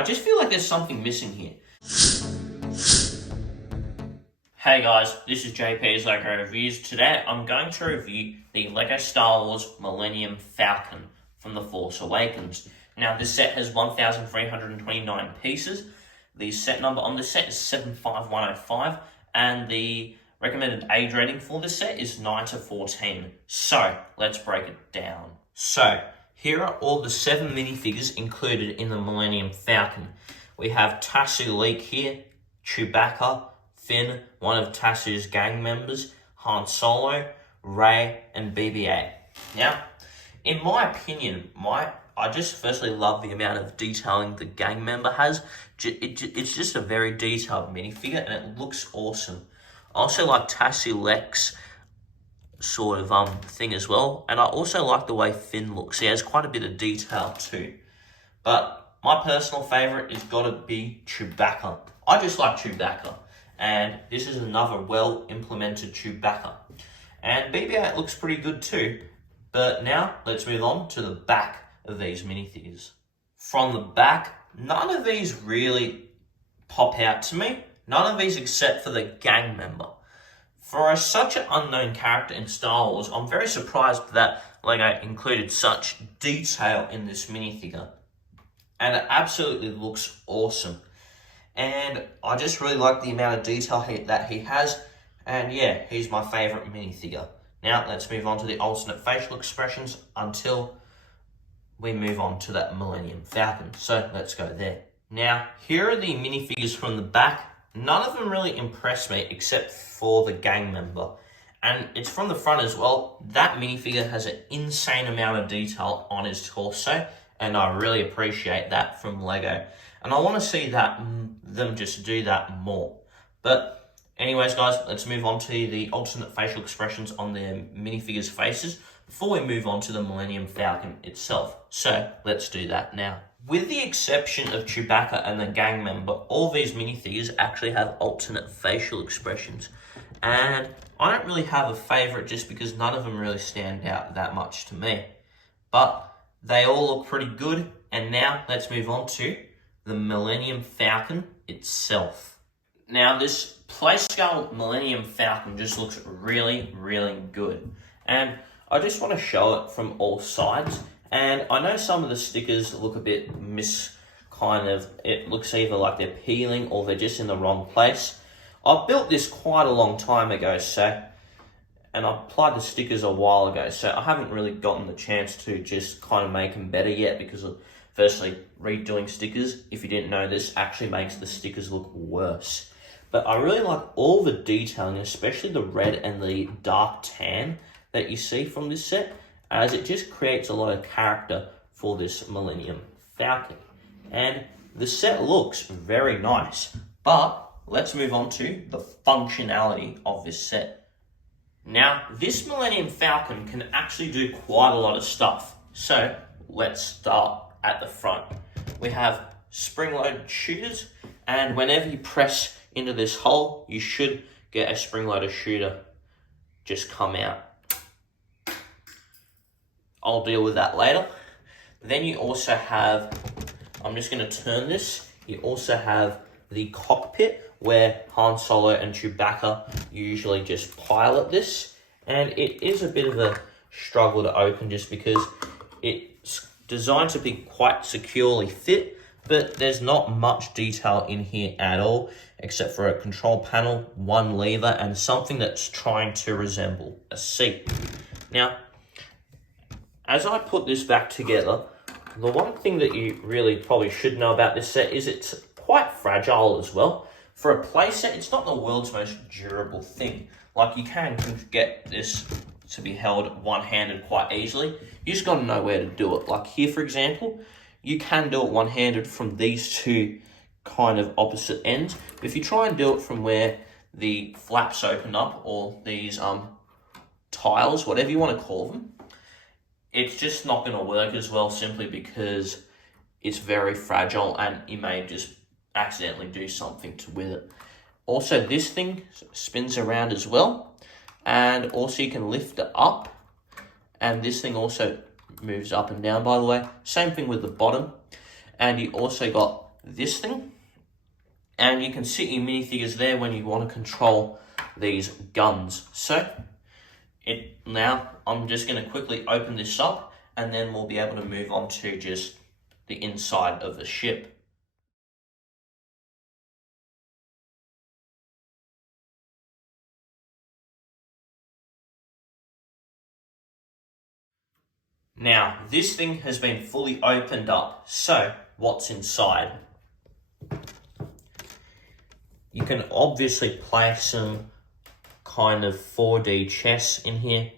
I just feel like there's something missing here. Hey guys, this is JP's LEGO Reviews. Today I'm going to review the LEGO Star Wars Millennium Falcon from The Force Awakens. Now this set has 1,329 pieces. The set number on this set is 75105 and the recommended age rating for this set is 9 to 14. So let's break it down. So here are all the 7 minifigures included in the Millennium Falcon. We have Tasu Leak here, Chewbacca, Finn, one of Tasu's gang members, Han Solo, Rey, and BB-8. Now, in my opinion, I just firstly love the amount of detailing the gang member has. It's just a very detailed minifigure, and it looks awesome. I also like Tasu Leak's sort of thing as well, and I also like the way Finn looks. He has quite a bit of detail too. But my personal favourite is got to be Chewbacca. I just like Chewbacca. And this is another well-implemented Chewbacca. And BB-8 looks pretty good too. But now, let's move on to the back of these minifigures. From the back, none of these really pop out to me. None of these except for the gang member. For such an unknown character in Star Wars, I'm very surprised that LEGO included such detail in this minifigure. And it absolutely looks awesome. And I just really like the amount of detail that he has. And yeah, he's my favourite minifigure. Now, let's move on to the alternate facial expressions until we move on to that Millennium Falcon. So, let's go there. Now, here are the minifigures from the back. None of them really impress me except for the gang member. And it's from the front as well. That minifigure has an insane amount of detail on his torso. And I really appreciate that from LEGO. And I want to see them just do that more. But anyways, guys, let's move on to the alternate facial expressions on their minifigures' faces before we move on to the Millennium Falcon itself. So let's do that now. With the exception of Chewbacca and the gang member, all these minifigures actually have alternate facial expressions. And I don't really have a favourite just because none of them really stand out that much to me. But they all look pretty good. And now let's move on to the Millennium Falcon itself. Now this Playscale Millennium Falcon just looks really, really good. And I just want to show it from all sides. And I know some of the stickers look a bit it looks either like they're peeling or they're just in the wrong place. I built this quite a long time ago, and I applied the stickers a while ago, so I haven't really gotten the chance to just kind of make them better yet because firstly, redoing stickers, if you didn't know this, actually makes the stickers look worse. But I really like all the detailing, especially the red and the dark tan that you see from this set, as it just creates a lot of character for this Millennium Falcon. And the set looks very nice, but let's move on to the functionality of this set. Now, this Millennium Falcon can actually do quite a lot of stuff. So, let's start at the front. We have spring-loaded shooters, and whenever you press into this hole, you should get a spring-loaded shooter just come out. I'll deal with that later. Then you also have, I'm just going to turn this, you also have the cockpit where Han Solo and Chewbacca usually just pilot this, and it is a bit of a struggle to open just because it's designed to be quite securely fit, but there's not much detail in here at all, except for a control panel, one lever, and something that's trying to resemble a seat. Now, as I put this back together, the one thing that you really probably should know about this set is it's quite fragile as well. For a playset, it's not the world's most durable thing. Like, you can get this to be held one-handed quite easily. You just got to know where to do it. Like here, for example, you can do it one-handed from these two kind of opposite ends. But if you try and do it from where the flaps open up, or these tiles, whatever you want to call them, it's just not going to work as well, simply because it's very fragile and you may just accidentally do something with it. Also, this thing spins around as well, and also you can lift it up, and this thing also moves up and down, by the way. Same thing with the bottom, and you also got this thing. And you can sit your minifigures there when you want to control these guns. So, now I'm just going to quickly open this up, and then we'll be able to move on to just the inside of the ship. Now, this thing has been fully opened up. So, what's inside? You can obviously play some kind of 4D chess in here.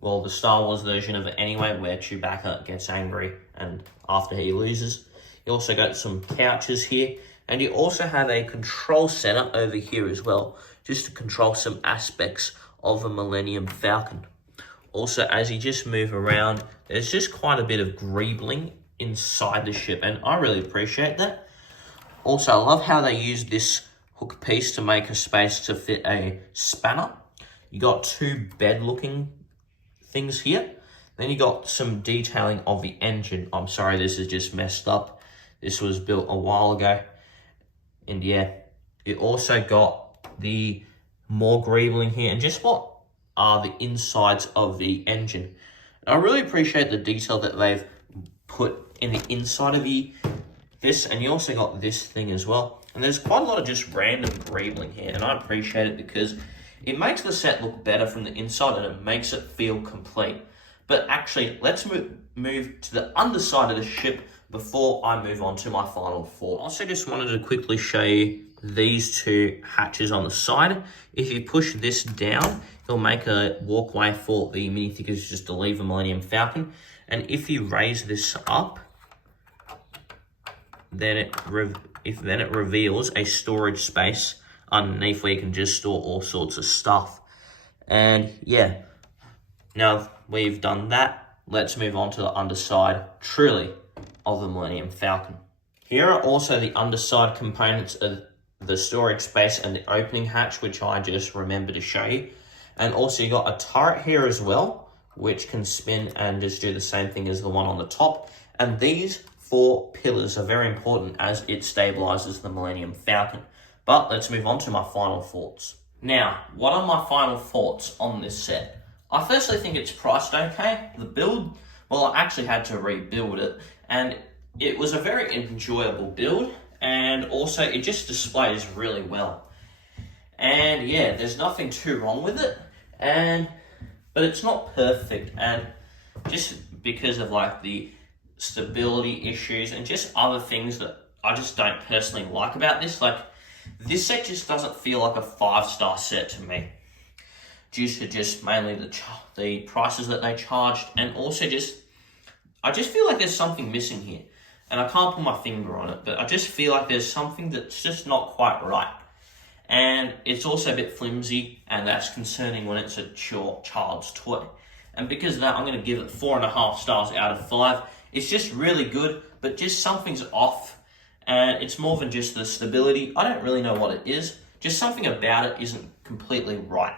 Well, the Star Wars version of it anyway, where Chewbacca gets angry and after he loses. You also got some couches here, and you also have a control center over here as well, just to control some aspects of a Millennium Falcon. Also, as you just move around, there's just quite a bit of greebling inside the ship, and I really appreciate that. Also, I love how they use this hook piece to make a space to fit a spanner. You got two bed-looking things here. Then you got some detailing of the engine. I'm sorry, this is just messed up. This was built a while ago. And yeah, it also got the more greebling here, and just what are the insides of the engine. And I really appreciate the detail that they've put in the inside of this, and you also got this thing as well. And there's quite a lot of just random greebling here, and I appreciate it because it makes the set look better from the inside and it makes it feel complete. But actually, let's move to the underside of the ship before I move on to my final thought. I also just wanted to quickly show you these two hatches on the side. If you push this down, it'll make a walkway for the minifigures just to leave a Millennium Falcon. And if you raise this up, then it reveals a storage space underneath where you can just store all sorts of stuff. And yeah, now we've done that, let's move on to the underside, truly, of the Millennium Falcon. Here are also the underside components of the storage space and the opening hatch, which I just remembered to show you. And also you got a turret here as well, which can spin and just do the same thing as the one on the top. And these 4 pillars are very important as it stabilizes the Millennium Falcon. But let's move on to my final thoughts. Now, what are my final thoughts on this set? I firstly think it's priced okay. The build, well, I actually had to rebuild it, and it was a very enjoyable build, and also it just displays really well. And yeah, there's nothing too wrong with it, but it's not perfect, and just because of like the stability issues and just other things that I just don't personally like about this. Like, this set just doesn't feel like a 5-star set to me, due to just mainly the prices that they charged, and also I just feel like there's something missing here, and I can't put my finger on it, but I just feel like there's something that's just not quite right. And it's also a bit flimsy, and that's concerning when it's a child's toy. And because of that, I'm going to give it 4.5 stars out of 5. It's just really good, but just something's off, and it's more than just the stability. I don't really know what it is. Just something about it isn't completely right.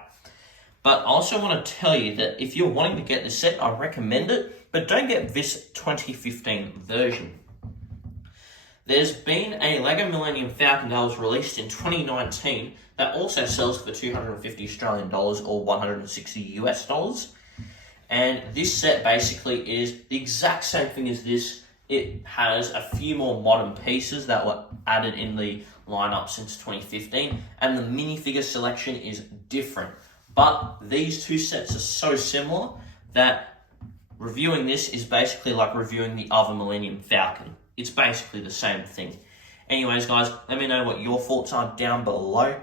But I also want to tell you that if you're wanting to get this set, I recommend it, but don't get this 2015 version. There's been a LEGO Millennium Falcon that was released in 2019 that also sells for 250 Australian dollars or 160 US dollars. And this set basically is the exact same thing as this. It has a few more modern pieces that were added in the lineup since 2015, and the minifigure selection is different. But these two sets are so similar that reviewing this is basically like reviewing the other Millennium Falcon. It's basically the same thing. Anyways, guys, let me know what your thoughts are down below.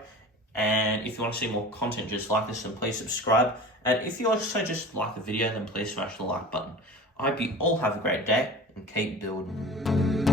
And if you want to see more content just like this, then please subscribe. And if you also just like the video, then please smash the like button. I hope you all have a great day and keep building.